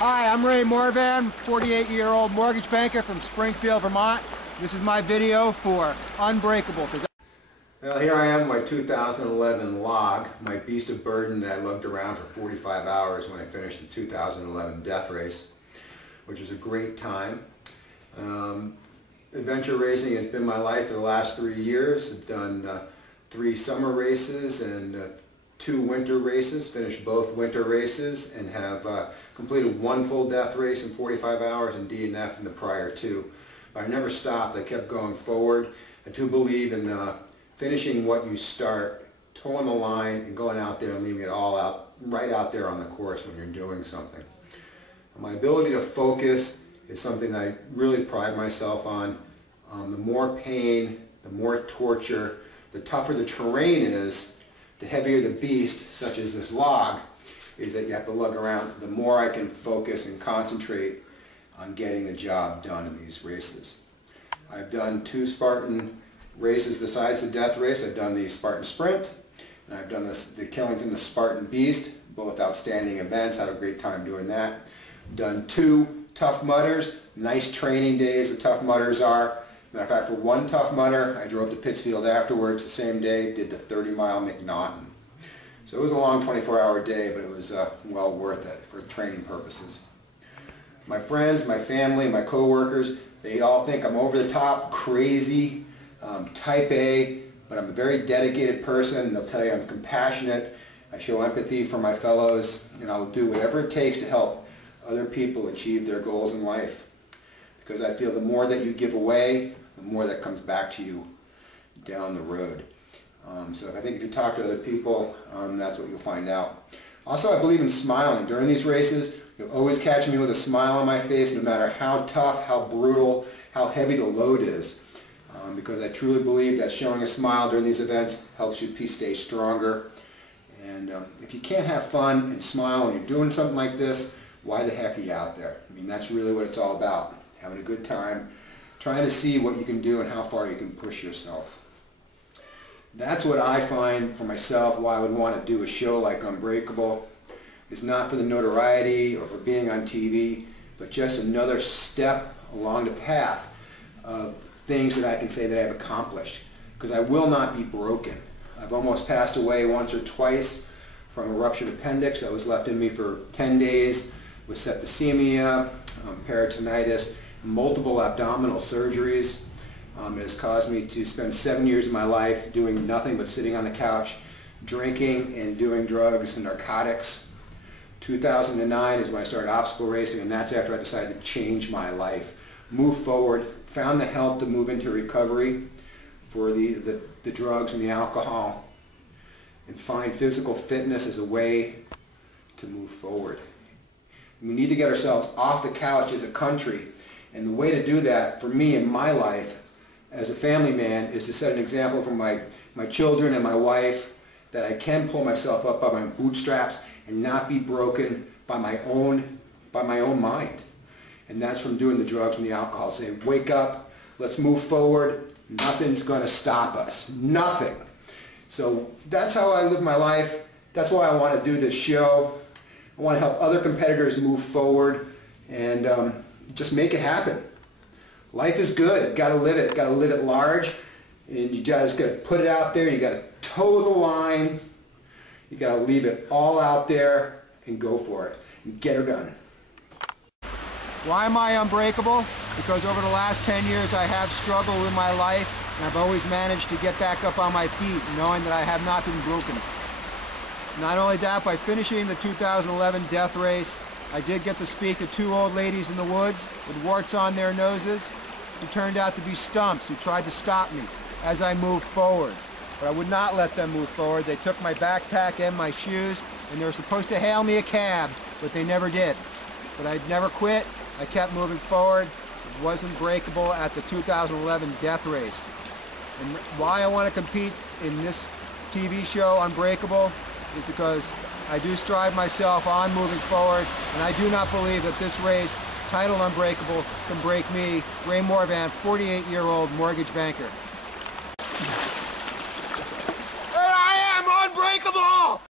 Hi, I'm Ray Morvan, 48-year-old mortgage banker from Springfield, Vermont. This is my video for Unbreakable. Well, here I am, my 2011 log, my beast of burden that I lugged around for 45 hours when I finished the 2011 death race, which was a great time. Adventure racing has been my life for the last 3 years. I've done 3 summer races and 2 winter races, finished both winter races, and have completed 1 full death race in 45 hours and DNF in the prior 2. But I never stopped. I kept going forward. I do believe in finishing what you start, towing the line, and going out there and leaving it all out, right out there on the course when you're doing something. My ability to focus is something that I really pride myself on. The more pain, the more torture, the tougher the terrain is, the heavier the beast, such as this log, is that you have to lug around, the more I can focus and concentrate on getting the job done in these races. I've done 2 Spartan races besides the death race. I've done the Spartan Sprint, and I've done the Killington, the Spartan Beast, both outstanding events. Had a great time doing that. Done 2 Tough Mudders, nice training days the Tough Mudders are. Matter of fact, for 1 Tough Mudder, I drove to Pittsfield afterwards the same day, did the 30-mile McNaughton. So it was a long 24-hour day, but it was well worth it for training purposes. My friends, my family, my co-workers, they all think I'm over the top, crazy, type A, but I'm a very dedicated person. They'll tell you I'm compassionate, I show empathy for my fellows, and I'll do whatever it takes to help other people achieve their goals in life. Because I feel the more that you give away, the more that comes back to you down the road. So I think if you talk to other people, that's what you'll find out. Also, I believe in smiling. During these races, you'll always catch me with a smile on my face, no matter how tough, how brutal, how heavy the load is. Because I truly believe that showing a smile during these events helps you stay stronger. And if you can't have fun and smile when you're doing something like this, why the heck are you out there? I mean, that's really what it's all about. Having a good time, trying to see what you can do and how far you can push yourself. That's what I find for myself why I would want to do a show like Unbreakable. It's not for the notoriety or for being on TV, but just another step along the path of things that I can say that I've accomplished. Because I will not be broken. I've almost passed away once or twice from a ruptured appendix that was left in me for 10 days with septicemia, peritonitis, multiple abdominal surgeries. It has caused me to spend 7 years of my life doing nothing but sitting on the couch, drinking and doing drugs and narcotics. 2009 is when I started obstacle racing, and that's after I decided to change my life, move forward, found the help to move into recovery for the drugs and the alcohol, and find physical fitness as a way to move forward. We need to get ourselves off the couch as a country. And the way to do that, for me in my life, as a family man, is to set an example for my children and my wife that I can pull myself up by my bootstraps and not be broken by my own mind. And that's from doing the drugs and the alcohol. Say, wake up, let's move forward, nothing's going to stop us. Nothing. So that's how I live my life. That's why I want to do this show. I want to help other competitors move forward and just make it happen. Life is good. Got to live it. Got to live it large. And you just got to put it out there. You got to toe the line. You got to leave it all out there and go for it and get her done. Why am I unbreakable? Because over the last 10 years I have struggled with my life, and I've always managed to get back up on my feet, knowing that I have not been broken. Not only that, by finishing the 2011 death race, I did get to speak to 2 old ladies in the woods with warts on their noses who turned out to be stumps who tried to stop me as I moved forward. But I would not let them move forward. They took my backpack and my shoes, and they were supposed to hail me a cab, but they never did. But I never quit. I kept moving forward. It wasn't breakable at the 2011 death race. And why I want to compete in this TV show, Unbreakable, is because I do strive myself on moving forward, and I do not believe that this race, titled Unbreakable, can break me, Ray Morvan, 48-year-old mortgage banker.